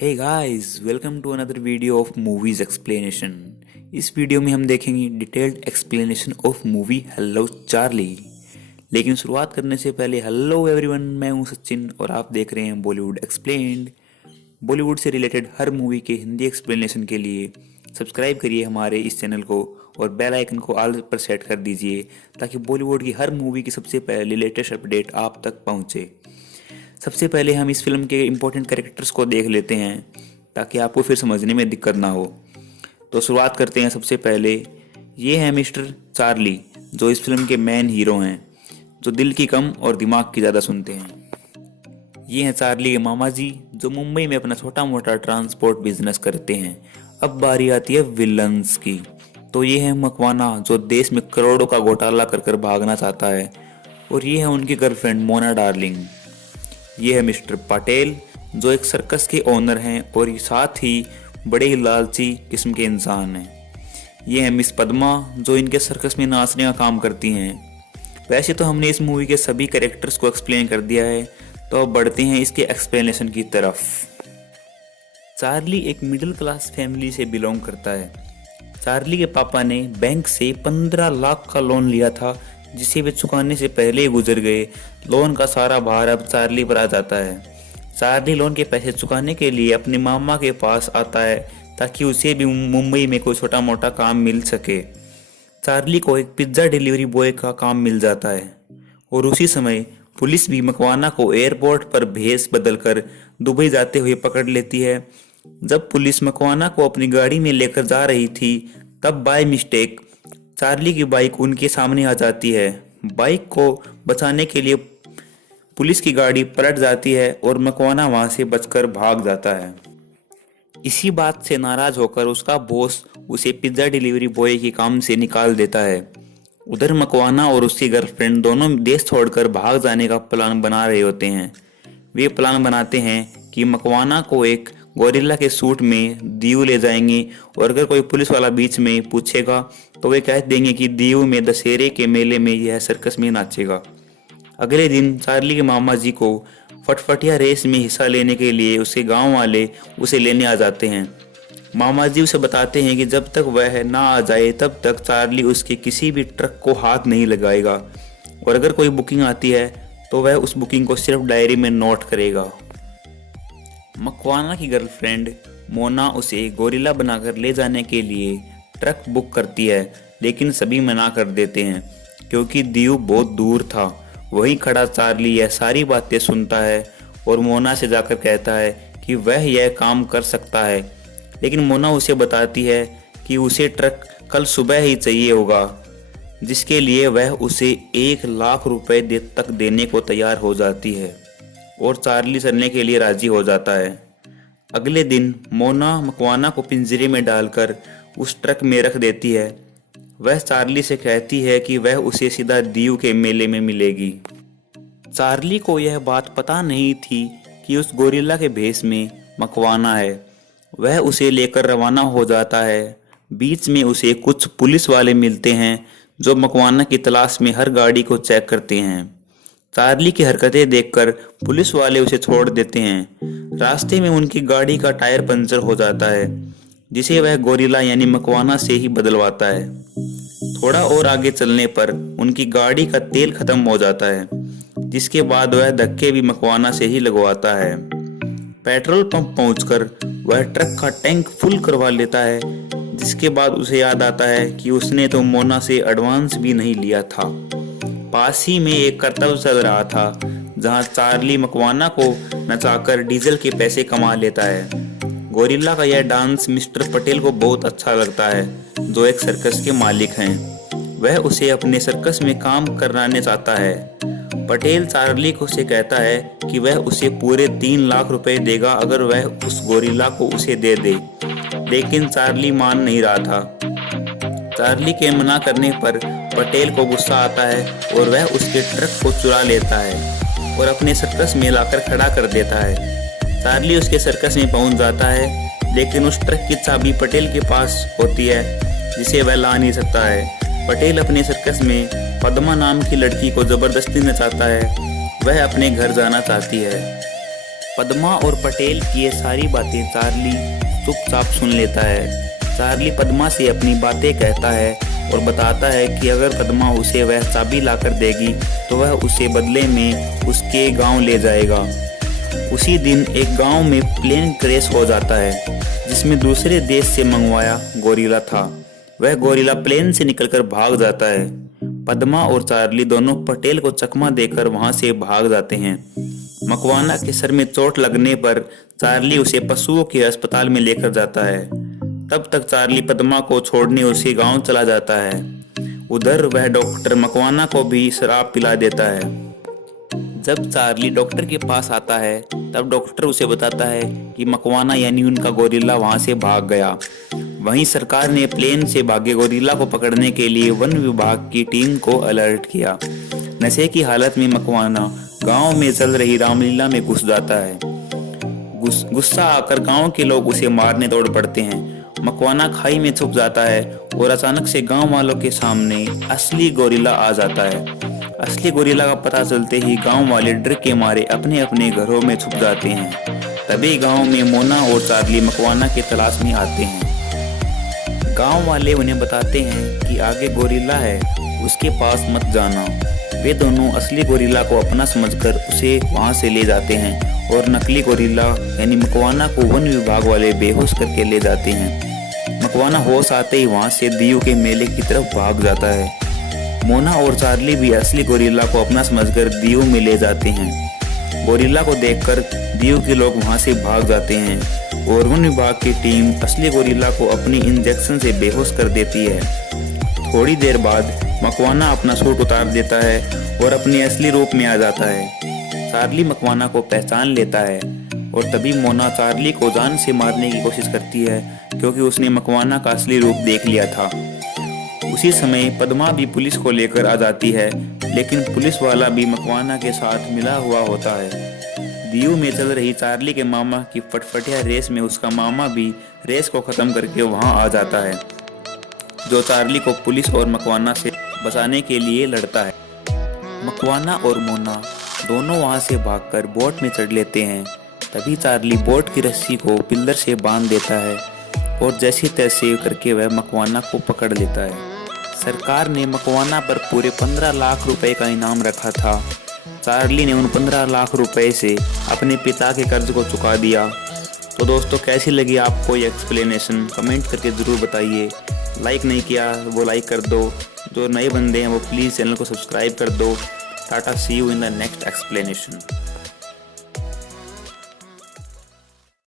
Hey guys, welcome to another video of movies explanation. इस video में हम देखेंगे detailed explanation of movie hello Charlie. लेकिन शुरुआत करने से पहले हेलो एवरीवन, मैं हूं सचिन और आप देख रहे हैं बॉलीवुड एक्सप्लेन्ड। बॉलीवुड से रिलेटेड हर मूवी के हिंदी एक्सप्लेनेशन के लिए सब्सक्राइब करिए हमारे इस चैनल को और बेल आइकन को ऑल पर सेट कर दीजिए ताकि बॉलीवुड की हर मूवी की सबसे पहले लेटेस्ट अपडेट आप तक पहुंचे। सबसे पहले हम इस फिल्म के इम्पोर्टेंट कैरेक्टर्स को देख लेते हैं ताकि आपको फिर समझने में दिक्कत ना हो। तो शुरुआत करते हैं। सबसे पहले ये है मिस्टर चार्ली, जो इस फिल्म के मेन हीरो हैं, जो दिल की कम और दिमाग की ज़्यादा सुनते हैं। ये हैं चार्ली के मामा जी, जो मुंबई में अपना छोटा मोटा ट्रांसपोर्ट बिजनेस करते हैं। अब बारी आती है विलन्स की। तो ये है मकवाना, जो देश में करोड़ों का घोटाला कर कर भागना चाहता है, और ये है उनकी गर्लफ्रेंड मोना डार्लिंग। ये है मिस्टर पटेल, जो एक सर्कस के ओनर हैं और साथ ही बड़े ही लालची किस्म के इंसान हैं। ये है मिस पद्मा, जो इनके सर्कस में नाचने का काम करती हैं। वैसे तो हमने इस मूवी के सभी कैरेक्टर्स को एक्सप्लेन कर दिया है, तो अब बढ़ते हैं इसके एक्सप्लेनेशन की तरफ। चार्ली एक मिडिल क्लास फैमिली से बिलोंग करता है। चार्ली के पापा ने बैंक से 15 लाख का लोन लिया था, जिसे वे चुकाने से पहले ही गुजर गए। लोन का सारा भार अब चार्ली पर आ जाता है। चार्ली लोन के पैसे चुकाने के लिए अपने मामा के पास आता है ताकि उसे भी मुंबई में कोई छोटा मोटा काम मिल सके। चार्ली को एक पिज्ज़ा डिलीवरी बॉय का काम मिल जाता है और उसी समय पुलिस भी मकवाना को एयरपोर्ट पर भेस बदलकर दुबई जाते हुए पकड़ लेती है। जब पुलिस मकवाना को अपनी गाड़ी में लेकर जा रही थी, तब बाय मिस्टेक चार्ली की बाइक उनके सामने आ जाती है। बाइक को बचाने के लिए पुलिस की गाड़ी पलट जाती है और मकवाना वहां से बचकर भाग जाता है। इसी बात से नाराज होकर उसका बॉस उसे पिज्जा डिलीवरी बॉय के काम से निकाल देता है। उधर मकवाना और उसकी गर्लफ्रेंड दोनों देश छोड़कर भाग जाने का प्लान बना रहे होते हैं। वे प्लान बनाते हैं कि मकवाना को एक गोरिल्ला के सूट में दीव ले जाएंगे, और अगर कोई पुलिस वाला बीच में पूछेगा तो वे कह देंगे कि दीव में दशहरे के मेले में यह सर्कस में नाचेगा। अगले दिन चार्ली के मामा जी को फटफटिया रेस में हिस्सा लेने के लिए उसके गांव वाले उसे लेने आ जाते हैं। मामा जी उसे बताते हैं कि जब तक वह ना आ जाए तब तक चार्ली उसके किसी भी ट्रक को हाथ नहीं लगाएगा, और अगर कोई बुकिंग आती है तो वह उस बुकिंग को सिर्फ डायरी में नोट करेगा। मकवाना की गर्लफ्रेंड मोना उसे गोरिल्ला बनाकर ले जाने के लिए ट्रक बुक करती है, लेकिन सभी मना कर देते हैं क्योंकि दीव बहुत दूर था। वहीं खड़ा चार्ली यह सारी बातें सुनता है और मोना से जाकर कहता है कि वह यह काम कर सकता है, लेकिन मोना उसे बताती है कि उसे ट्रक कल सुबह ही चाहिए होगा, जिसके लिए वह उसे 1 लाख रुपए तक देने को तैयार हो जाती है और चार्ली चलने के लिए राजी हो जाता है। अगले दिन मोना मकवाना को पिंजरे में डालकर उस ट्रक में रख देती है। वह चार्ली से कहती है कि वह उसे सीधा दीव के मेले में मिलेगी। चार्ली को यह बात पता नहीं थी कि उस गोरिल्ला के भेष में मकवाना है। वह उसे लेकर रवाना हो जाता है। बीच में उसे कुछ पुलिस वाले मिलते हैं जो मकवाना की तलाश में हर गाड़ी को चेक करते हैं। चार्ली की हरकतें देखकर पुलिस वाले उसे छोड़ देते हैं। रास्ते में उनकी गाड़ी का टायर पंचर हो जाता है, जिसे वह गोरिल्ला यानी मकवाना से ही बदलवाता है। थोड़ा और आगे चलने पर उनकी गाड़ी का तेल खत्म हो जाता है, जिसके बाद वह धक्के भी मकवाना से ही लगवाता है। पेट्रोल पंप पहुंचकर वह ट्रक का टैंक फुल करवा लेता है, जिसके बाद उसे याद आता है कि उसने तो मोना से एडवांस भी नहीं लिया था। पास ही में एक करतब चल रहा था, जहां चार्ली मकवाना को नचाकर डीजल के पैसे कमा लेता है। गोरिल्ला का यह डांस मिस्टर पटेल को बहुत अच्छा लगता है, जो एक सर्कस के मालिक हैं। वह उसे अपने सर्कस में काम कराने चाहता है। पटेल चार्ली को से कहता है कि वह उसे पूरे 3 लाख रुपए देगा अगर वह उस गोरिल्ला को उसे दे दे, लेकिन चार्ली मान नहीं रहा था। चार्ली के मना करने पर पटेल को गुस्सा आता है और वह उसके ट्रक को चुरा लेता है और अपने सर्कस में लाकर खड़ा कर देता है। चार्ली उसके सर्कस में पहुंच जाता है, लेकिन उस ट्रक की चाबी पटेल के पास होती है, जिसे वह ला नहीं सकता है। पटेल अपने सर्कस में पद्मा नाम की लड़की को जबरदस्ती नचाता है। वह अपने घर जाना चाहती है। पद्मा और पटेल की ये सारी बातें चार्ली चुपचाप सुन लेता है। चार्ली पद्मा से अपनी बातें कहता है और बताता है कि अगर पद्मा उसे वह चाबी लाकर देगी तो वह उसे बदले में उसके गांव ले जाएगा। उसी दिन एक गांव में प्लेन क्रैश हो जाता है जिसमें दूसरे देश से मंगवाया गोरिल्ला था। वह गोरिल्ला प्लेन से निकलकर भाग जाता है। पद्मा और चार्ली दोनों पटेल को चकमा देकर वहां से भाग जाते हैं। मकवाना के सर में चोट लगने पर चार्ली उसे पशुओं के अस्पताल में लेकर जाता है। तब तक चार्ली पद्मा को छोड़ने उसके गांव चला जाता है। उधर वह डॉक्टर मकवाना को भी शराब पिला देता है। जब चार्ली डॉक्टर के पास आता है तब डॉक्टर उसे बताता है कि मकवाना यानी उनका गोरिल्ला वहां से भाग गया। वहीं सरकार ने प्लेन से भागे गोरिल्ला को पकड़ने के लिए वन विभाग की टीम को अलर्ट किया। नशे की हालत में मकवाना गांव में चल रही रामलीला में घुस जाता है। गुस्सा आकर गांव के लोग उसे मारने दौड़ पड़ते हैं। मकवाना खाई में छुप जाता है और अचानक से गांव वालों के सामने असली गोरिल्ला आ जाता है। असली गोरिल्ला का पता चलते ही गांव वाले डर के मारे अपने अपने घरों में छुप जाते हैं। तभी गांव में मोना और चार्ली मकवाना की तलाश में आते हैं। गांव वाले उन्हें बताते हैं कि आगे गोरिल्ला है, उसके पास मत जाना। वे दोनों असली गोरिल्ला को अपना समझकर उसे वहां से ले जाते हैं और नकली गोरिल्ला यानी मकवाना को वन विभाग वाले बेहोश करके ले जाते हैं। मकवाना होश आते ही वहां से दीव के मेले की तरफ भाग जाता है। मोना और चार्ली भी असली गोरिल्ला को अपना समझकर दीव में ले जाते हैं। गोरिल्ला को देखकर दीव के लोग वहां से भाग जाते हैं और वन विभाग की टीम असली गोरिल्ला को अपनी इंजेक्शन से बेहोश कर देती है। थोड़ी देर बाद मकवाना अपना सूट उतार देता है और अपने असली रूप में आ जाता है। चार्ली मकवाना को पहचान लेता है और तभी मोना चार्ली को जान से मारने की कोशिश करती है क्योंकि उसने मकवाना का असली रूप देख लिया था। उसी समय पद्मा भी पुलिस को लेकर आ जाती है, लेकिन पुलिस वाला भी मकवाना के साथ मिला हुआ होता है। दीव में चल रही चार्ली के मामा की फटफटिया रेस में उसका मामा भी रेस को खत्म करके वहां आ जाता है, जो चार्ली को पुलिस और मकवाना से बचाने के लिए लड़ता है। मकवाना और मोना दोनों वहां से भागकर बोट में चढ़ लेते हैं। तभी चार्ली बोट की रस्सी को पिल्लर से बांध देता है और जैसे तैसे करके वह मकवाना को पकड़ लेता है। सरकार ने मकवाना पर पूरे 15 लाख रुपए का इनाम रखा था। चार्ली ने उन 15 लाख रुपए से अपने पिता के कर्ज को चुका दिया। तो दोस्तों, कैसी लगी आपको ये एक्सप्लेनेशन कमेंट करके ज़रूर बताइए। लाइक नहीं किया वो लाइक कर दो। जो नए बंदे हैं वो प्लीज़ चैनल को सब्सक्राइब कर दो। टाटा, see you in the next explanation.